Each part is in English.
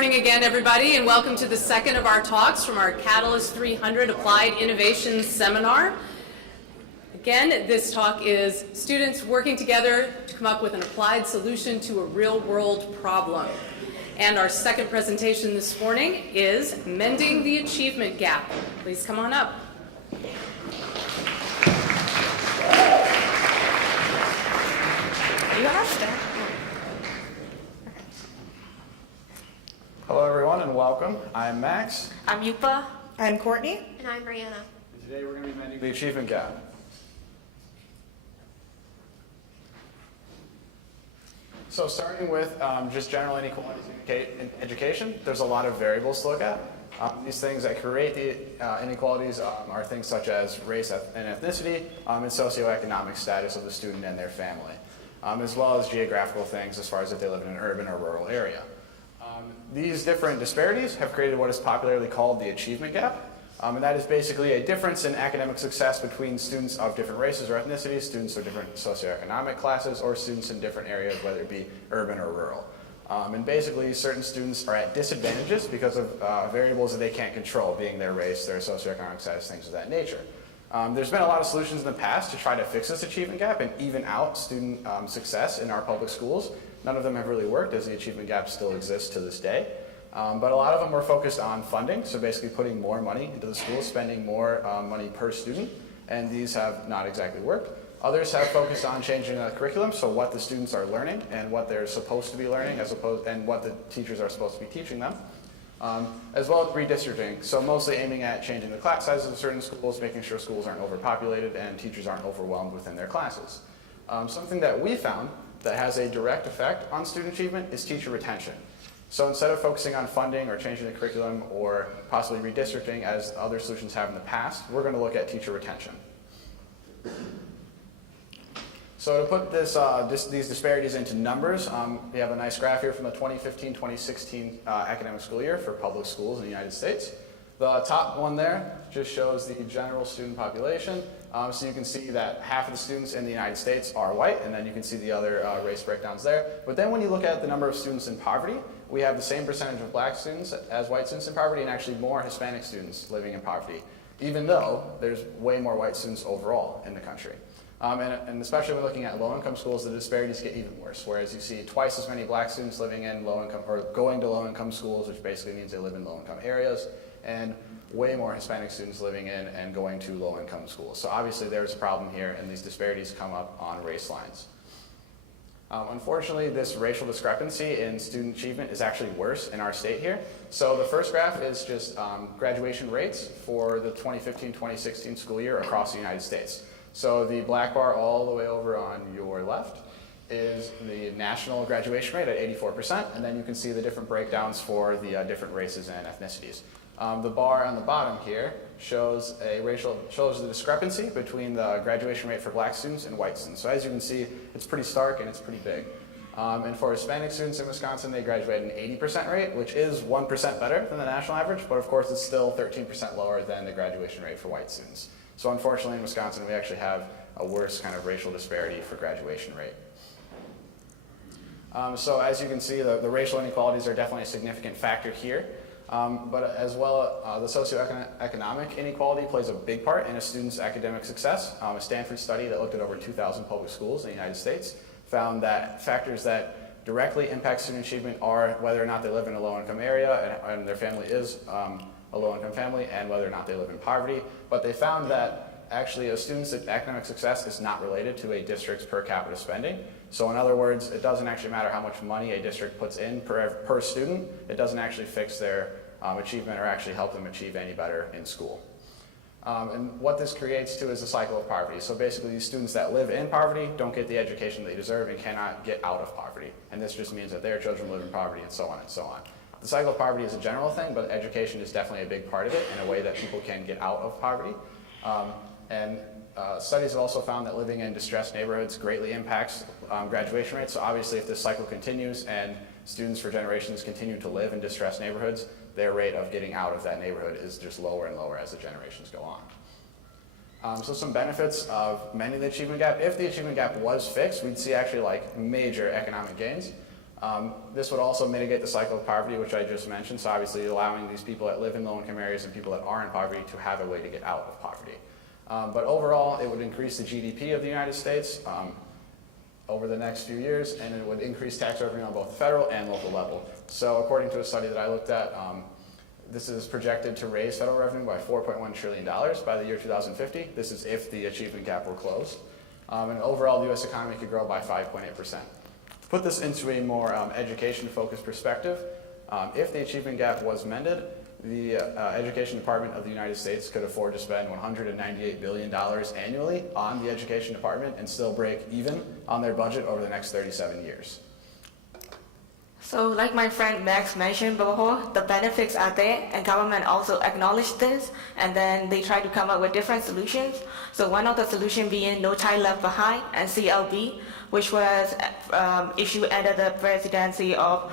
morning again, everybody, and welcome to the second of our talks from our Catalyst 300 Applied Innovations Seminar. Again, this talk is students working together to come up with an applied solution to a real-world problem. And our second presentation this morning is Mending the Achievement Gap. Please come on up. You have to. Hello everyone and welcome. I'm Max. I'm Yupa. I'm Courtney. And I'm Brianna. And today we're going to be mending the achievement gap. So starting with just general inequalities in education, there's a lot of variables to look at. These things that create the inequalities are things such as race and ethnicity and socioeconomic status of the student and their family, as well as geographical things as far as if they live in an urban or rural area. These different disparities have created what is popularly called the achievement gap, and that is basically a difference in academic success between students of different races or ethnicities, students of different socioeconomic classes, or students in different areas, whether it be urban or rural. And basically, certain students are at disadvantages because of variables that they can't control, being their race, their socioeconomic status, things of that nature. There's been a lot of solutions in the past to try to fix this achievement gap and even out student success in our public schools. None of them have really worked, as the achievement gap still exists to this day. But a lot of them were focused on funding, so basically putting more money into the schools, spending more money per student, and these have not exactly worked. Others have focused on changing the curriculum, so what the students are learning and what they're supposed to be learning, and what the teachers are supposed to be teaching them, as well as redistricting, so mostly aiming at changing the class sizes of certain schools, making sure schools aren't overpopulated and teachers aren't overwhelmed within their classes. Something that we found that has a direct effect on student achievement is teacher retention. So instead of focusing on funding or changing the curriculum or possibly redistricting as other solutions have in the past, we're going to look at teacher retention. So to put these disparities into numbers, we have a nice graph here from the 2015-2016 academic school year for public schools in the United States. The top one there just shows the general student population. So you can see that half of the students in the United States are white, and then you can see the other race breakdowns there. But then when you look at the number of students in poverty, we have the same percentage of black students as white students in poverty, and actually more Hispanic students living in poverty, even though there's way more white students overall in the country. And especially when looking at low-income schools, the disparities get even worse, whereas you see twice as many black students living in low-income, or going to low-income schools, which basically means they live in low-income areas, and way more Hispanic students living in and going to low-income schools. So obviously there's a problem here, and these disparities come up on race lines. Unfortunately, this racial discrepancy in student achievement is actually worse in our state here. So the first graph is just graduation rates for the 2015-2016 school year across the United States. So the black bar all the way over on your left is the national graduation rate at 84%, and then you can see the different breakdowns for the different races and ethnicities. The bar on the bottom here shows the discrepancy between the graduation rate for black students and white students. So as you can see, it's pretty stark and it's pretty big. And for Hispanic students in Wisconsin, they graduate at an 80% rate, which is 1% better than the national average, but of course it's still 13% lower than the graduation rate for white students. So unfortunately in Wisconsin, we actually have a worse kind of racial disparity for graduation rate. So as you can see, the racial inequalities are definitely a significant factor here. But as well, the socioeconomic inequality plays a big part in a student's academic success. A Stanford study that looked at over 2,000 public schools in the United States found that factors that directly impact student achievement are whether or not they live in a low-income area and their family is a low-income family, and whether or not they live in poverty. But they found that actually a student's academic success is not related to a district's per capita spending. So in other words, it doesn't actually matter how much money a district puts in per student. It doesn't actually fix their achievement or actually help them achieve any better in school. And what this creates too is a cycle of poverty. So basically these students that live in poverty don't get the education they deserve and cannot get out of poverty. And this just means that their children live in poverty and so on and so on. The cycle of poverty is a general thing, but education is definitely a big part of it in a way that people can get out of poverty. Studies have also found that living in distressed neighborhoods greatly impacts graduation rates. So obviously if this cycle continues and students for generations continue to live in distressed neighborhoods, their rate of getting out of that neighborhood is just lower and lower as the generations go on. So some benefits of mending the achievement gap. If the achievement gap was fixed, we'd see actually like major economic gains. This would also mitigate the cycle of poverty, which I just mentioned, so obviously allowing these people that live in low-income areas and people that are in poverty to have a way to get out of poverty. But overall, it would increase the GDP of the United States over the next few years, and it would increase tax revenue on both the federal and local level. So according to a study that I looked at, this is projected to raise federal revenue by $4.1 trillion by the year 2050. This is if the achievement gap were closed. And overall, the U.S. economy could grow by 5.8%. To put this into a more education-focused perspective, if the achievement gap was mended, the Education Department of the United States could afford to spend $198 billion annually on the Education Department and still break even on their budget over the next 37 years. So like my friend Max mentioned before, the benefits are there and government also acknowledged this, and then they try to come up with different solutions. So one of the solutions being No Child Left Behind, and CLB, which was issued under the presidency of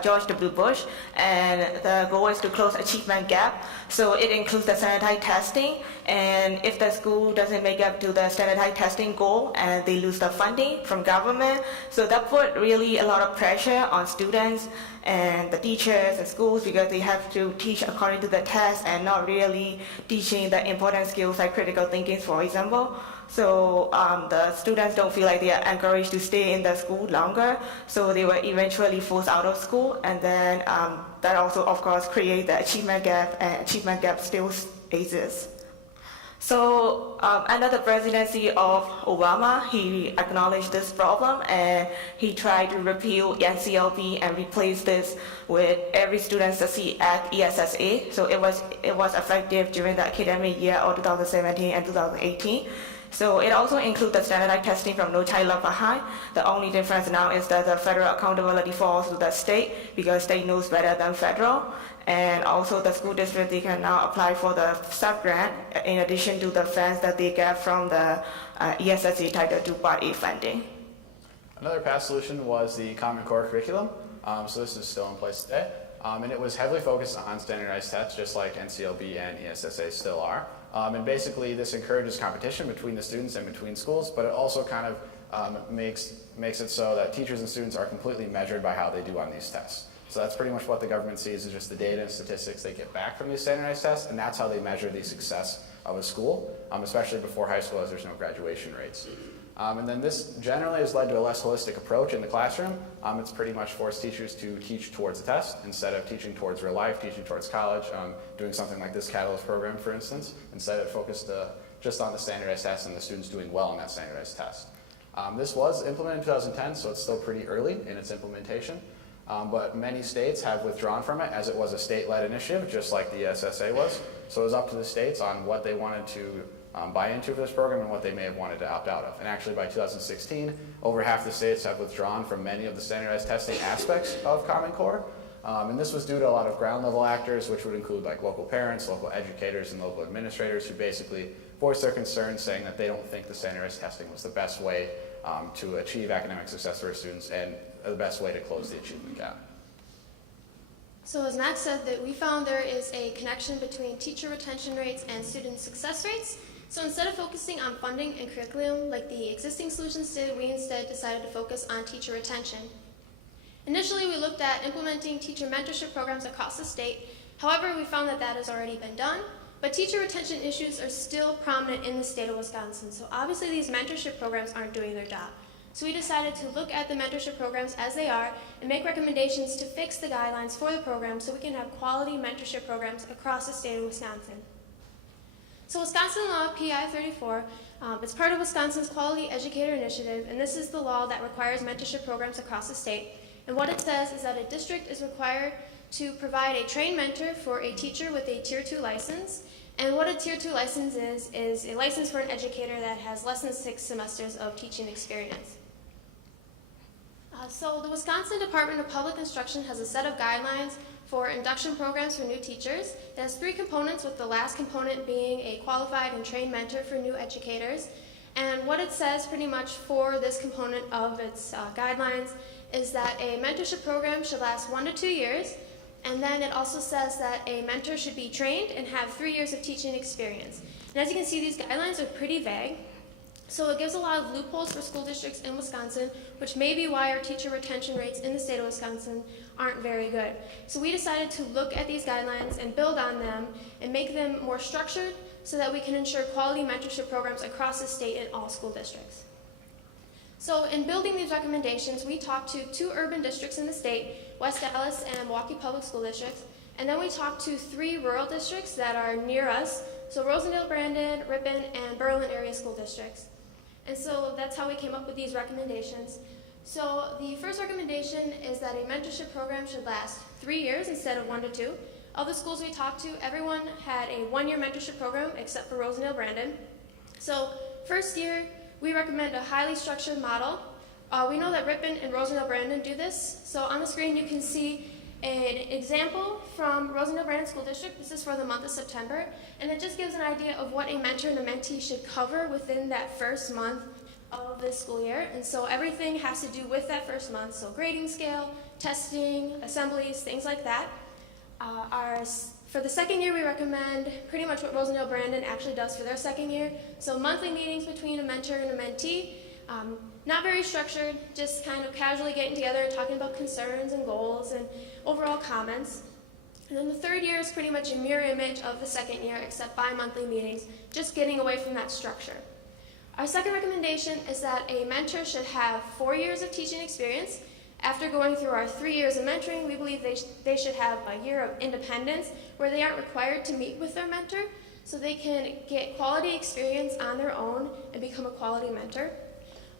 George W. Bush, and the goal is to close achievement gap. So it includes the standardized testing, and if the school doesn't make up to the standardized testing goal and they lose the funding from government, so that put really a lot of pressure on students and the teachers and schools because they have to teach according to the test and not really teaching the important skills like critical thinking, for example. So the students don't feel like they are encouraged to stay in the school longer, so they were eventually forced out of school, and then that also, of course, create the achievement gap, and achievement gap still exists. So under the presidency of Obama, he acknowledged this problem, and he tried to repeal NCLB and replace this with Every Student Succeed Act, ESSA. So it was effective during the academic year of 2017 and 2018. So it also includes the standardized testing from No Child Left Behind. The only difference now is that the federal accountability falls to the state because state knows better than federal. And also the school district, they can now apply for the sub-grant in addition to the funds that they get from the ESSA Title II Part A funding. Another past solution was the Common Core curriculum. So this is still in place today. And it was heavily focused on standardized tests, just like NCLB and ESSA still are. And basically, this encourages competition between the students and between schools, but it also kind of makes it so that teachers and students are completely measured by how they do on these tests. So that's pretty much what the government sees is just the data and statistics they get back from these standardized tests, and that's how they measure the success of a school, especially before high school, as there's no graduation rates. And then this generally has led to a less holistic approach in the classroom. It's pretty much forced teachers to teach towards a test instead of teaching towards real life, teaching towards college, doing something like this Catalyst program, for instance. Instead, it focused just on the standardized test and the students doing well in that standardized test. This was implemented in 2010, so it's still pretty early in its implementation. But many states have withdrawn from it as it was a state-led initiative, just like the SSA was. So it was up to the states on what they wanted to buy into for this program and what they may have wanted to opt out of. And actually by 2016, over half the states have withdrawn from many of the standardized testing aspects of Common Core. And this was due to a lot of ground level actors, which would include like local parents, local educators, and local administrators who basically voiced their concerns saying that they don't think the standardized testing was the best way to achieve academic success for our students and the best way to close the achievement gap. So as Max said, that we found there is a connection between teacher retention rates and student success rates. So instead of focusing on funding and curriculum like the existing solutions did, we instead decided to focus on teacher retention. Initially, we looked at implementing teacher mentorship programs across the state. However, we found that that has already been done, but teacher retention issues are still prominent in the state of Wisconsin. So obviously these mentorship programs aren't doing their job. So we decided to look at the mentorship programs as they are and make recommendations to fix the guidelines for the program so we can have quality mentorship programs across the state of Wisconsin. So Wisconsin Law PI 34, it's part of Wisconsin's Quality Educator Initiative, and this is the law that requires mentorship programs across the state. And what it says is that a district is required to provide a trained mentor for a teacher with a Tier 2 license. And what a Tier 2 license is a license for an educator that has less than 6 semesters of teaching experience. So the Wisconsin Department of Public Instruction has a set of guidelines for induction programs for new teachers. It has 3 components, with the last component being a qualified and trained mentor for new educators. And what it says pretty much for this component of its guidelines is that a mentorship program should last 1 to 2 years. And then it also says that a mentor should be trained and have 3 years of teaching experience. And as you can see, these guidelines are pretty vague. So it gives a lot of loopholes for school districts in Wisconsin, which may be why our teacher retention rates in the state of Wisconsin aren't very good. So we decided to look at these guidelines and build on them and make them more structured so that we can ensure quality mentorship programs across the state in all school districts. So in building these recommendations, we talked to 2 urban districts in the state, West Dallas and Milwaukee Public School Districts, and then we talked to 3 rural districts that are near us, so Rosendale, Brandon, Ripon, and Berlin area school districts. And so that's how we came up with these recommendations. So the first recommendation is that a mentorship program should last 3 years instead of 1 to 2. Of the schools we talked to, everyone had a 1-year mentorship program except for Rosendale, Brandon. So first year, we recommend a highly structured model. We know that Ripon and Rosendale, Brandon do this. So on the screen you can see an example from Rosendale Brandon School District. This is for the month of September, and it just gives an idea of what a mentor and a mentee should cover within that first month of the school year. And so everything has to do with that first month, so grading scale, testing, assemblies, things like that. For the second year, we recommend pretty much what Rosendale Brandon actually does for their second year. So monthly meetings between a mentor and a mentee, not very structured, just kind of casually getting together and talking about concerns and goals and overall comments. And then the third year is pretty much a mirror image of the second year, except bi-monthly meetings, just getting away from that structure. Our second recommendation is that a mentor should have 4 years of teaching experience. After going through our 3 years of mentoring, we believe they should have a year of independence where they aren't required to meet with their mentor, so they can get quality experience on their own and become a quality mentor.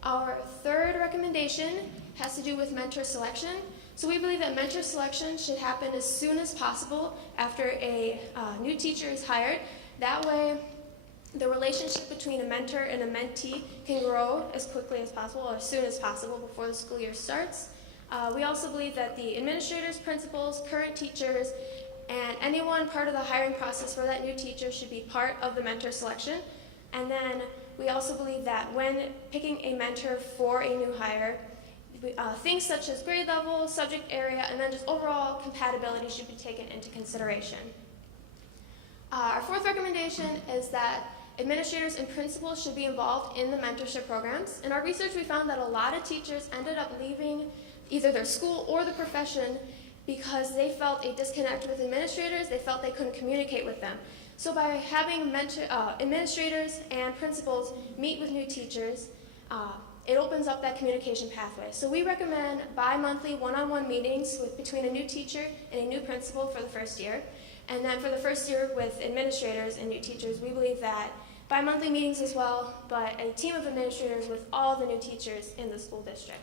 Our third recommendation has to do with mentor selection. So we believe that mentor selection should happen as soon as possible after a new teacher is hired. That way, the relationship between a mentor and a mentee can grow as quickly as possible or as soon as possible before the school year starts. We also believe that the administrators, principals, current teachers, and anyone part of the hiring process for that new teacher should be part of the mentor selection. And then we also believe that when picking a mentor for a new hire, things such as grade level, subject area, and then just overall compatibility should be taken into consideration. Our fourth recommendation is that administrators and principals should be involved in the mentorship programs. In our research, we found that a lot of teachers ended up leaving either their school or the profession because they felt a disconnect with administrators. They felt they couldn't communicate with them. So by having administrators and principals meet with new teachers, it opens up that communication pathway. So we recommend bi-monthly one-on-one meetings between a new teacher and a new principal for the first year. And then for the first year with administrators and new teachers, we believe that bi-monthly meetings as well, but a team of administrators with all the new teachers in the school district.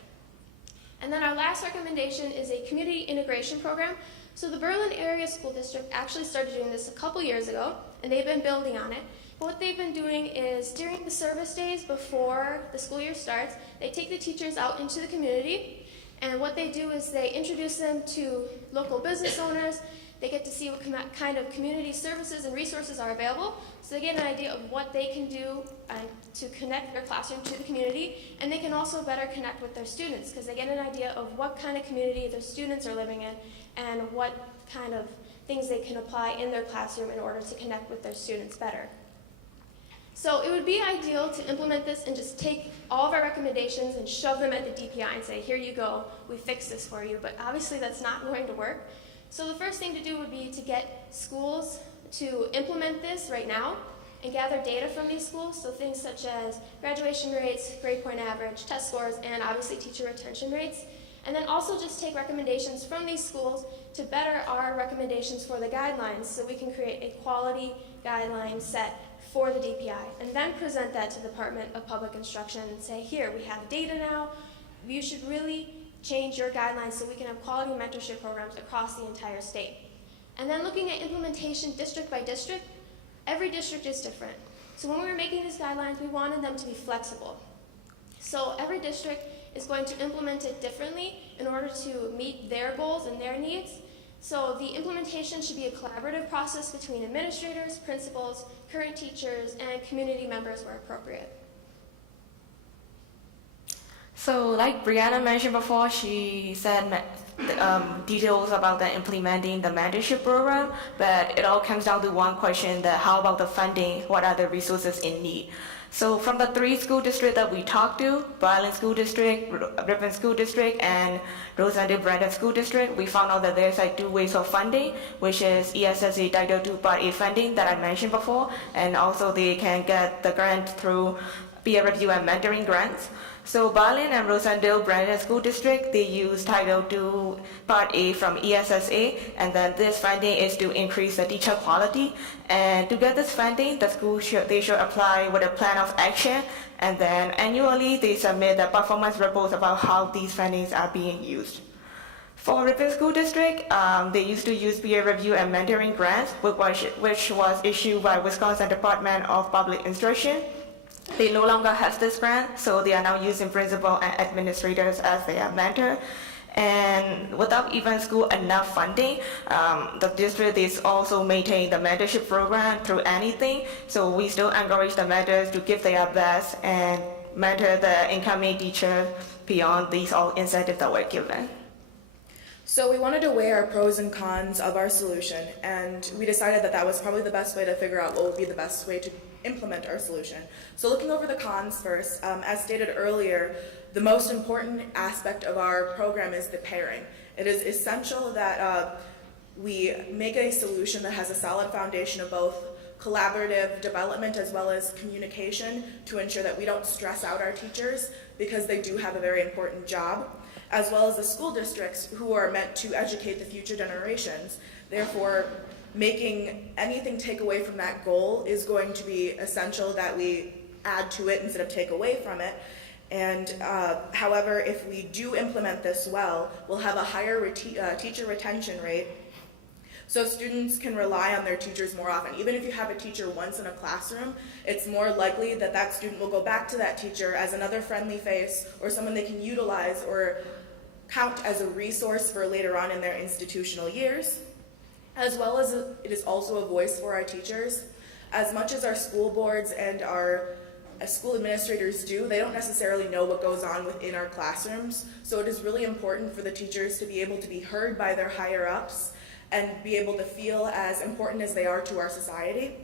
And then our last recommendation is a community integration program. So the Berlin area school district actually started doing this a couple years ago, and they've been building on it. But what they've been doing is during the service days before the school year starts, they take the teachers out into the community, and what they do is they introduce them to local business owners. They get to see what kind of community services and resources are available, so they get an idea of what they can do to connect their classroom to the community, and they can also better connect with their students because they get an idea of what kind of community their students are living in and what kind of things they can apply in their classroom in order to connect with their students better. So it would be ideal to implement this and just take all of our recommendations and shove them at the DPI and say, here you go, we fixed this for you, but obviously that's not going to work. So the first thing to do would be to get schools to implement this right now and gather data from these schools, so things such as graduation rates, grade point average, test scores, and obviously teacher retention rates. And then also just take recommendations from these schools to better our recommendations for the guidelines so we can create a quality guideline set for the DPI, and then present that to the Department of Public Instruction and say, here, we have data now, you should really change your guidelines so we can have quality mentorship programs across the entire state. And then looking at implementation district by district, every district is different. So when we were making these guidelines, we wanted them to be flexible. So every district is going to implement it differently in order to meet their goals and their needs. So the implementation should be a collaborative process between administrators, principals, current teachers, and community members where appropriate. So like Brianna mentioned before, she said details about the implementing the mentorship program, but it all comes down to one question: that how about the funding? What are the resources in need? So from the 3 school districts that we talked to, Berlin School District, Ripon School District, and Rosendale Brandon School District, we found out that there's like 2 ways of funding, which is ESSA Title II Part A funding that I mentioned before, and also they can get the grant through peer review and mentoring grants. So Berlin and Rosendale Brandon School District, they use Title II Part A from ESSA, and then this funding is to increase the teacher quality. And to get this funding, the school should apply with a plan of action, and then annually they submit the performance reports about how these fundings are being used. For Ripon School District, they used to use peer review and mentoring grants, which was issued by Wisconsin Department of Public Instruction. They no longer have this grant, so they are now using principal and administrators as their mentor. And without even school enough funding, the district is also maintaining the mentorship program through anything. So we still encourage the mentors to give their best and mentor the incoming teacher beyond these all incentives that we're given. So we wanted to weigh our pros and cons of our solution, and we decided that that was probably the best way to figure out what would be the best way to implement our solution. So looking over the cons first, as stated earlier, the most important aspect of our program is the pairing. It is essential that we make a solution that has a solid foundation of both collaborative development as well as communication to ensure that we don't stress out our teachers, because they do have a very important job, as well as the school districts who are meant to educate the future generations. Therefore, making anything take away from that goal is going to be essential that we add to it instead of take away from it. And however, if we do implement this well, we'll have a higher teacher retention rate, so students can rely on their teachers more often. Even if you have a teacher once in a classroom, it's more likely that that student will go back to that teacher as another friendly face or someone they can utilize or count as a resource for later on in their institutional years. As well as it is also a voice for our teachers. As much as our school boards and our school administrators do, they don't necessarily know what goes on within our classrooms. So it is really important for the teachers to be able to be heard by their higher ups and be able to feel as important as they are to our society.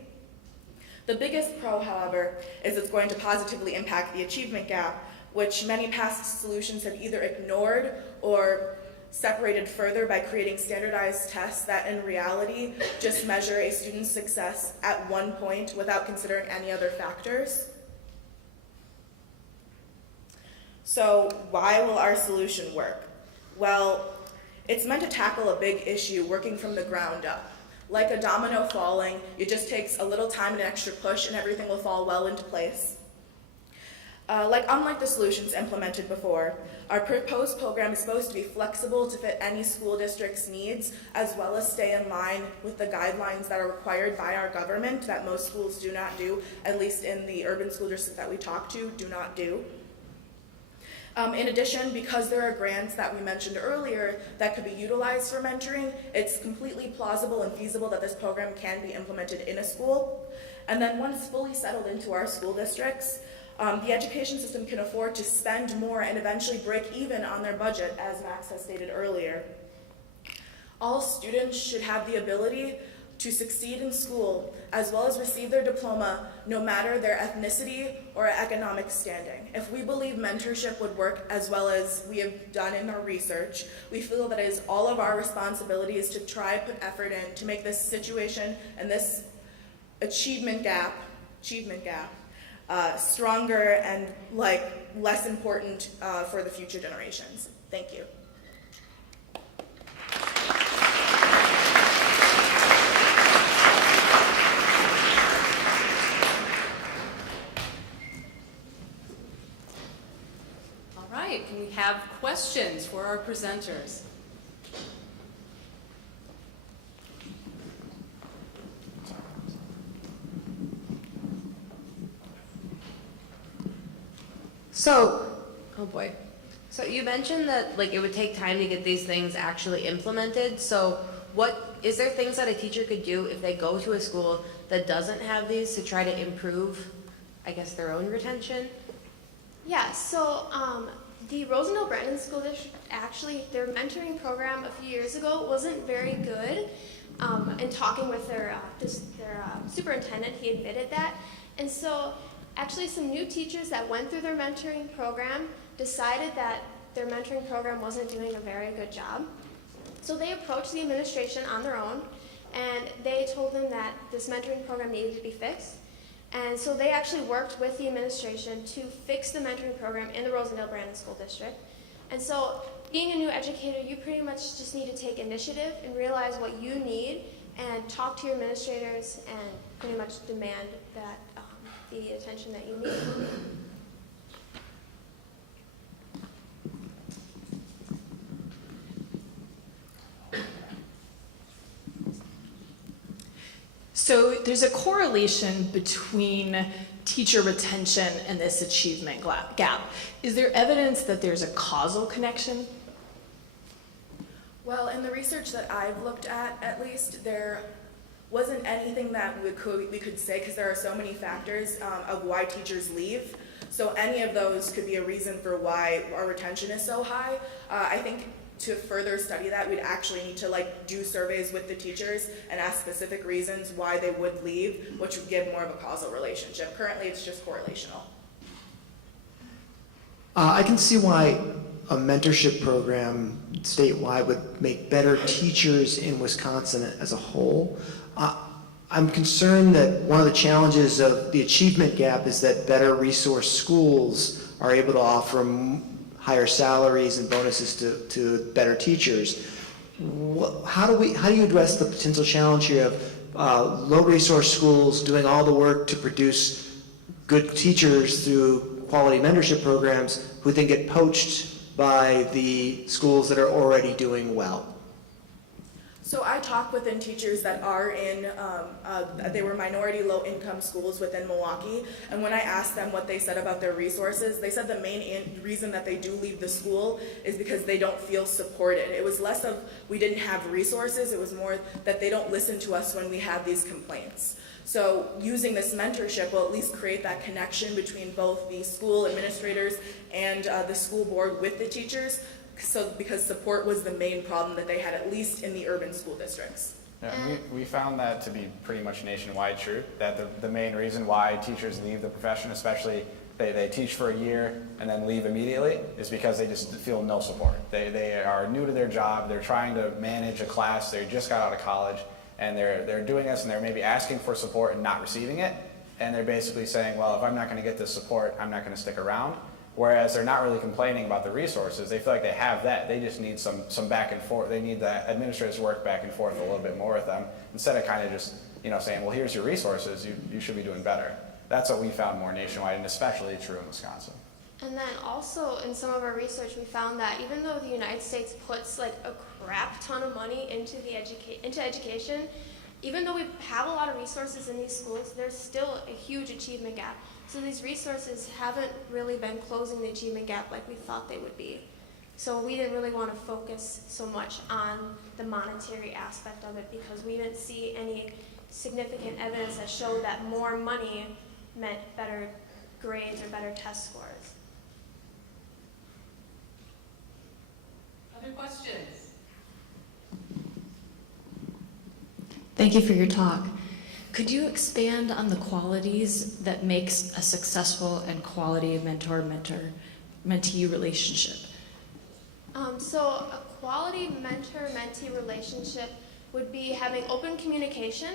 The biggest pro, however, is it's going to positively impact the achievement gap, which many past solutions have either ignored or separated further by creating standardized tests that in reality just measure a student's success at one point without considering any other factors. So why will our solution work? Well, it's meant to tackle a big issue working from the ground up. Like a domino falling, it just takes a little time and an extra push and everything will fall well into place. Unlike the solutions implemented before, our proposed program is supposed to be flexible to fit any school district's needs, as well as stay in line with the guidelines that are required by our government that most schools do not do, at least in the urban school districts that we talk to, do not do. In addition, because there are grants that we mentioned earlier that could be utilized for mentoring, it's completely plausible and feasible that this program can be implemented in a school. And then once fully settled into our school districts, the education system can afford to spend more and eventually break even on their budget, as Max has stated earlier. All students should have the ability to succeed in school, as well as receive their diploma, no matter their ethnicity or economic standing. If we believe mentorship would work as well as we have done in our research, we feel that it is all of our responsibilities to try put effort in to make this situation and this achievement gap stronger and less important for the future generations. Thank you. All right, can we have questions for our presenters? Oh boy. So you mentioned that it would take time to get these things actually implemented. So is there things that a teacher could do if they go to a school that doesn't have these to try to improve, I guess, their own retention? Yeah, so The Rosendale Brandon School District, actually, their mentoring program a few years ago wasn't very good. In talking with their superintendent, he admitted that. And so, actually, some new teachers that went through their mentoring program decided that their mentoring program wasn't doing a very good job. So they approached the administration on their own, and they told them that this mentoring program needed to be fixed. And so they actually worked with the administration to fix the mentoring program in the Rosendale Brandon School District. And so being a new educator, you pretty much just need to take initiative and realize what you need and talk to your administrators and pretty much demand that the attention that you need. So there's a correlation between teacher retention and this achievement gap. Is there evidence that there's a causal connection? Well, in the research that I've looked at least, there wasn't anything that we could say, because there are so many factors of why teachers leave. So any of those could be a reason for why our retention is so high. I think to further study that, we'd actually need to do surveys with the teachers and ask specific reasons why they would leave, which would give more of a causal relationship. Currently, it's just correlational. I can see why a mentorship program statewide would make better teachers in Wisconsin as a whole. I'm concerned that one of the challenges of the achievement gap is that better resource schools are able to offer higher salaries and bonuses to better teachers. How do you address the potential challenge here of low resource schools doing all the work to produce good teachers through quality mentorship programs who then get poached by the schools that are already doing well? So I talk within teachers that are in, they were minority low-income schools within Milwaukee, and when I asked them what they said about their resources, they said the main reason that they do leave the school is because they don't feel supported. It was less of we didn't have resources, it was more that they don't listen to us when we have these complaints. So using this mentorship will at least create that connection between both the school administrators and the school board with the teachers, because support was the main problem that they had, at least in the urban school districts. Yeah, we found that to be pretty much nationwide true, that the main reason why teachers leave the profession, especially they teach for a year and then leave immediately, is because they just feel no support. They are new to their job, they're trying to manage a class, they just got out of college, and they're doing this and they're maybe asking for support and not receiving it, and they're basically saying, well, if I'm not going to get this support, I'm not going to stick around. Whereas they're not really complaining about the resources. They feel like they have that. They just need some back and forth. They need the administrators to work back and forth a little bit more with them, instead of kind of just saying, well, here's your resources, you should be doing better. That's what we found more nationwide, and especially true in Wisconsin. And then also in some of our research, we found that even though the United States puts a crap ton of money into education, even though we have a lot of resources in these schools, there's still a huge achievement gap. So these resources haven't really been closing the achievement gap like we thought they would be. So we didn't really want to focus so much on the monetary aspect of it, because we didn't see any significant evidence that showed that more money meant better grades or better test scores. Other questions? Thank you for your talk. Could you expand on the qualities that makes a successful and quality mentor-mentee relationship? So a quality mentor-mentee relationship would be having open communication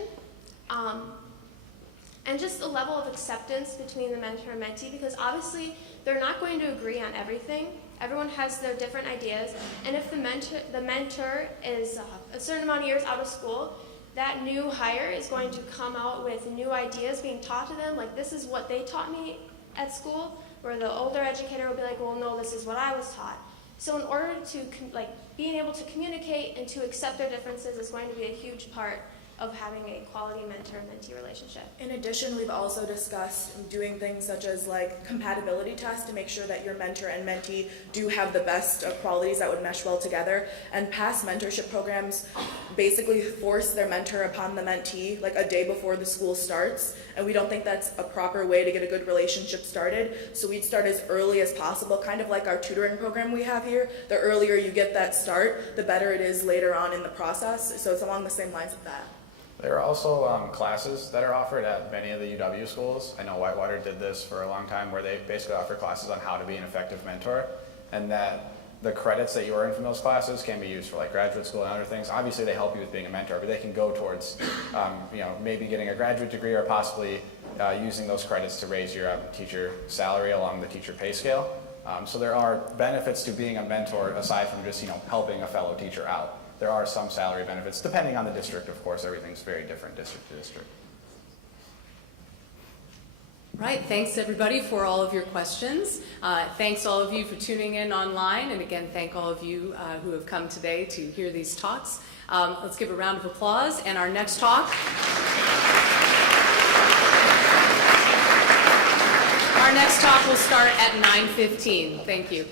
and just a level of acceptance between the mentor and mentee, because obviously they're not going to agree on everything. Everyone has their different ideas, and if the mentor is a certain amount of years out of school, that new hire is going to come out with new ideas being taught to them, like this is what they taught me at school, where the older educator will be like, well, no, this is what I was taught. So in order to, being able to communicate and to accept their differences is going to be a huge part of having a quality mentor-mentee relationship. In addition, we've also discussed doing things such as like compatibility tests to make sure that your mentor and mentee do have the best qualities that would mesh well together. And past mentorship programs basically force their mentor upon the mentee like a day before the school starts. And we don't think that's a proper way to get a good relationship started. So we'd start as early as possible, kind of like our tutoring program we have here. The earlier you get that start, the better it is later on in the process. So it's along the same lines of that. There are also classes that are offered at many of the UW schools. I know Whitewater did this for a long time, where they basically offer classes on how to be an effective mentor, and that the credits that you earn from those classes can be used for like graduate school and other things. Obviously they help you with being a mentor, but they can go towards maybe getting a graduate degree, or possibly using those credits to raise your teacher salary along the teacher pay scale. So there are benefits to being a mentor aside from just helping a fellow teacher out. There are some salary benefits, depending on the district, of course. Everything's very different district to district. Right, thanks everybody for all of your questions. Thanks all of you for tuning in online, and again, thank all of you who have come today to hear these talks. Let's give a round of applause, and our next talk. Our next talk will start at 9:15. Thank you.